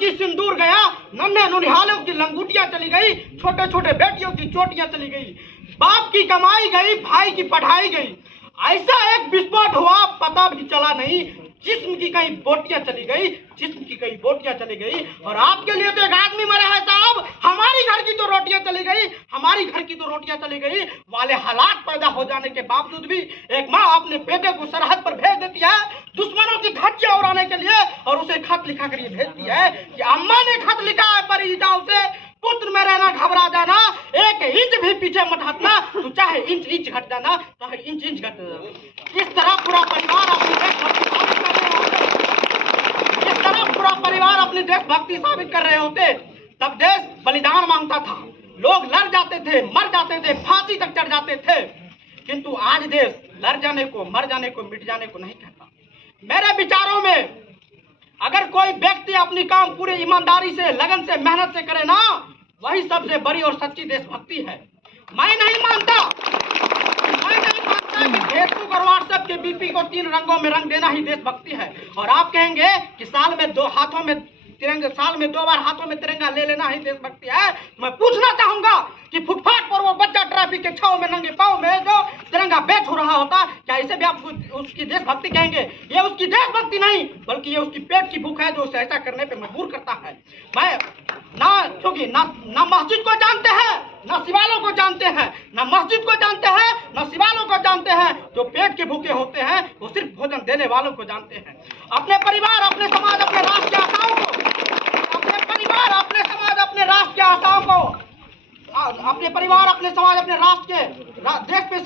की सिंदूर गया, नन्हे नुनिहालों की लंगूटियां चली गई, छोटे छोटे बेटियों की चोटियां चली गई, बाप की कमाई गई, भाई की पढ़ाई गई। ऐसा एक विस्फोट हुआ, पता भी चला नहीं, जिस्म की कई बोटियां चली गई, जिस्म की कई बोटियां चली गई। और आपके लिए तो एक आदमी मरा है साहब, हमारी घर की तो रोटियां चली गई, हमारी घर की तो रोटियां चली गई वाले हालात पैदा हो जाने के बावजूद भी एक माँ अपने बेटे को सरहद पर भेज देती है दुश्मनों की धज्जियां उड़ाने के लिए, और उसे खत लिखा कर ये भेजती है कि अम्मा ने खत लिखा है परिजाओं से, पुत्र में रहना, घबरा जाना, एक इंच भी पीछे मत हटना, तो चाहे इंच इंच घट जाना, चाहे इंच इंच घट जाना। इस तरह पूरा परिवार अपनी देशभक्ति साबित कर रहे होते, इस तरह पूरा परिवार अपनी देशभक्ति साबित कर रहे होते, तब देश बलिदान मांगता था, लोग लड़ जाते थे, मर जाते थे, फांसी तक चढ़ जाते थे। किंतु आज देश लड़ जाने को, मर जाने को, मिट जाने को नहीं कहता। मेरे विचारों में अगर कोई व्यक्ति अपनी काम पूरी ईमानदारी से, लगन से, मेहनत से करे ना, वही सबसे बड़ी और सच्ची देशभक्ति है। मैं नहीं मानता कि फेसबुक और व्हाट्सएप के बीपी को 3 रंगों में रंग देना ही देशभक्ति है। और आप कहेंगे कि साल में 2 बार हाथों में तिरंगा ले लेना ही देशभक्ति है। मैं पूछना चाहूंगा कि फुटपाथ पर वो बच्चा ट्रैफिक के छाव में नंगे पांव में जो तिरंगा बेच हो रहा होता, क्या इसे भी आप उसकी देशभक्ति कहेंगे? ये उसकी देशभक्ति नहीं, बल्कि ये उसकी पेट की भूख है जो उसे ऐसा करने पे मजबूर करता है। मैं क्योंकि ना मस्जिद को जानते हैं, ना शिवालों को जानते हैं, ना मस्जिद को जानते हैं, ना शिवालों को जानते हैं। जो पेट के भूखे होते हैं वो सिर्फ भोजन देने वालों को जानते हैं। अपने परिवार, अपने समाज, अपने राष्ट्र की आशाओं को, अपने परिवार, अपने समाज, अपने राष्ट्र की आशाओं को, अपने परिवार, अपने समाज, अपने राष्ट्र के देश पे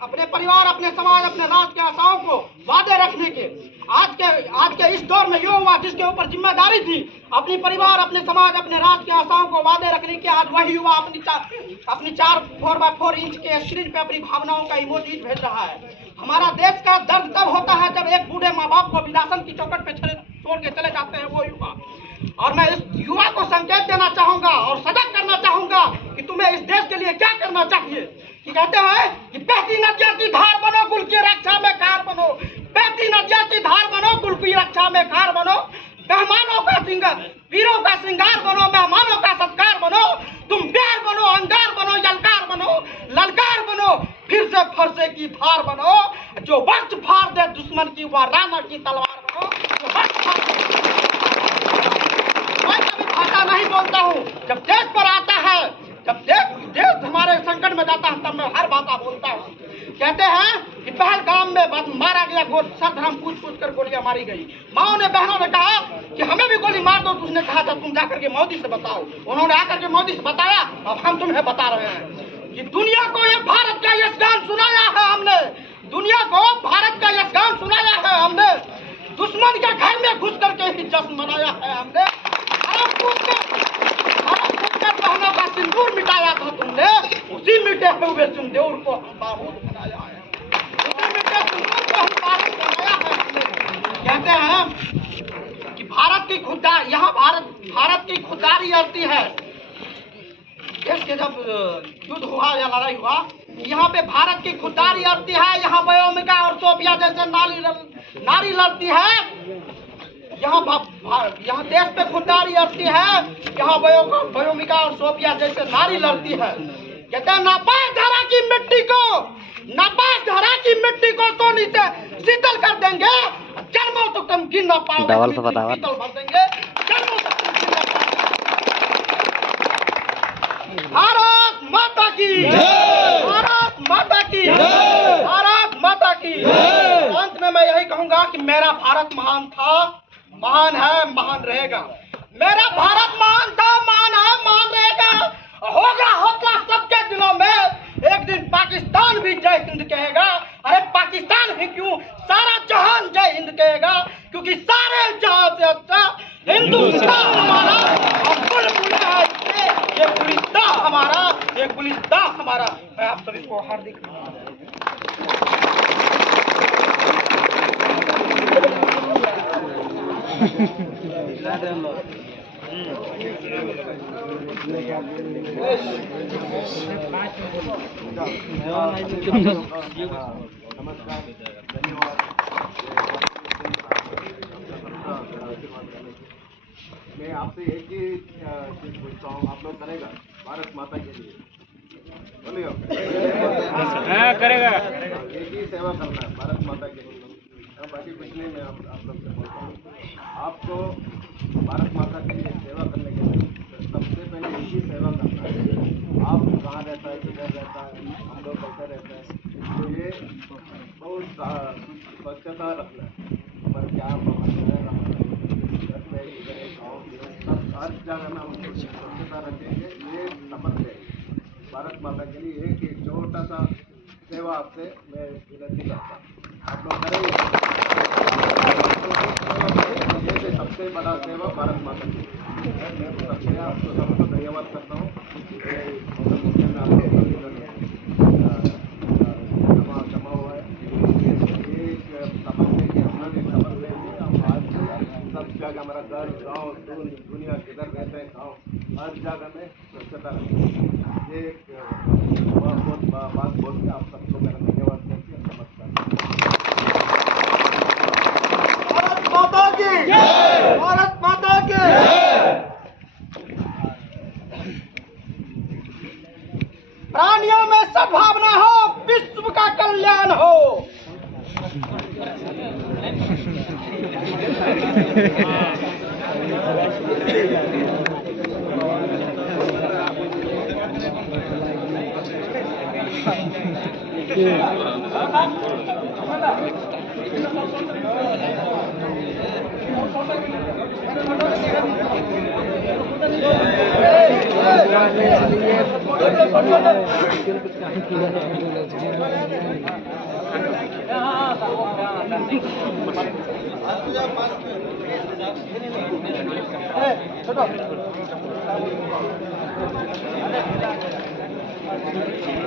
अपने परिवार, अपने समाज, अपने राष्ट्र के आशाओं को वादे रखने के आज के इस दौर में युवा जिसके ऊपर जिम्मेदारी थी अपनी परिवार, अपने समाज, अपने राष्ट्र के आशाओं को वादे रखने के, आज वही युवा अपनी 4x4 इंच के स्क्रीन पे अपनी भावनाओं का इमोजी भेज रहा है। हमारा देश का दर्द तब होता है जब एक बूढ़े माँ बाप को वृद्धाश्रम की चौखट पे छोड़ के चले जाते हैं वो युवा। और मैं इस युवा को संकेत देना चाहूंगा और सजग करना चाहूंगा कि तुम्हें इस देश के लिए क्या करना चाहिए। कि कहते हैं कि बहती नदियों की धार बनो, कुल की रक्षा में कार बनो, बहती नदियों की धार बनो, कुल की रक्षा में कार बनो, मेहमानों का श्रृंगार, वीरों का श्रृंगार बनो, मेहमानों का सत्कार बनो, तुम प्यार बनो, अंगार बनो, यलकार बनो, ललकार बनो, फिर से फरसे की धार बनो, जो वक्त फाड़ दे दुश्मन की वह राना की तलवार बनो, जो वक्त फाड़ दे। मैं कभी भाषा नहीं बोलता हूँ, जब देश पर आता है, जब देश हमारे संकट में जाता है, तब मैं हर भाषा बोलता हूँ। कहते हैं कि पहलगाम में मारा गया सरधर्म पूछ कर गोलियां मारी गई। माओ ने, बहनों ने कहा कि हमें भी गोली मार दो। उसने कहा था तुम जाकर के मोदी से बताओ। उन्होंने आकर के मोदी से बताया और हम तुम्हें बता रहे हैं कि दुनिया को ये भारत का यश गान सुनाया है हमने, दुनिया को भारत का यश गान सुनाया है हमने, दुश्मन के घर में घुस करके ही जश्न मनाया है हमने, बहनों का सिंदूर मिटाया था तुमने, उसी मिटे हुए सिंदूर को हम बारूद बनाया है, उसी मिटे सिंदूर को हम बारूद बनाया है हमने। कहते हैं कि भारत की खुददारी अड़ती है। देश के जब युद्ध हुआ या लड़ाई हुआ, यहाँ पे भारत की खुददारी अड़ती है, यहाँ व्योमिका और सोफिया जैसे नारी लड़ती है। यहाँ देश पे खुददारी अड़ती है, यहाँ व्योमिका और सोफिया जैसे नारी लड़ती है। कहते हैं नापाक धरा की मिट्टी को सोने से शीतल कर देंगे, जन्मों तक तुम गिन ना पाओगे, शीतल भर देंगे, जन्मों तक तुम गिन ना पाओगे। भारत माता की, भारत माता की, भारत माता की। अंत में मैं यही कहूंगा कि मेरा भारत महान था, महान है, महान रहेगा। मेरा भारत महान था, महान है, महान रहेगा। होगा हौसला सबके दिलों में, एक दिन पाकिस्तान भी जय हिंद कहेगा। अरे पाकिस्तान ही क्यों, सारा जहान जय हिंद कहेगा, क्योंकि सारे जहां से अच्छा हिंदुस्तान हमारा और बुलबुलें हैं ये गुलिस्तान हमारा, ये गुलिस्तान हमारा। मैं आप सभी को हार्दिक नमस्कार। मैं आपसे एक ही चीज पूछता हूँ, आप लोग करेगा भारत माता के लिए? बोलिए। करेगा। एक ही सेवा करना है भारत माता के लिए, बाकी कुछ नहीं। मैं आप लोग से बोलता हूँ, आपको भारत माता के लिए सेवा करने के लिए सबसे पहले एक ही सेवा करना है। आप कहाँ रहता है, किधर रहता है, हम लोग कैसे रहते हैं, तो ये बहुत स्वच्छता रखना है। पर क्या घर में इधर गाँव सब हर जगह में हम स्वच्छता रखेंगे, ये शपथ लेंगे भारत माता के लिए। एक छोटा सा सेवा आपसे मैं विनती करता हूँ, आप लोग करेंगे। ये सबसे बड़ा सेवा भारत माता की। मैं सबसे आपको सबको धन्यवाद करता हूँ। जमा हुआ है, ये शपथ लेके हम लोग एक शपथ लेंगे। हम आज से सब जगह, हमारा घर, गाँव, दुनिया किधर रहते हैं, गाँव हर जगह में स्वच्छता रखेंगे। ये एक बहुत बात बोल के आप सबको मेरा धन्यवाद करके नमस्कार। भारत माता की जय, भारत माता की जय। प्राणियों में सद्भावना हो, विश्व का कल्याण हो। छोटा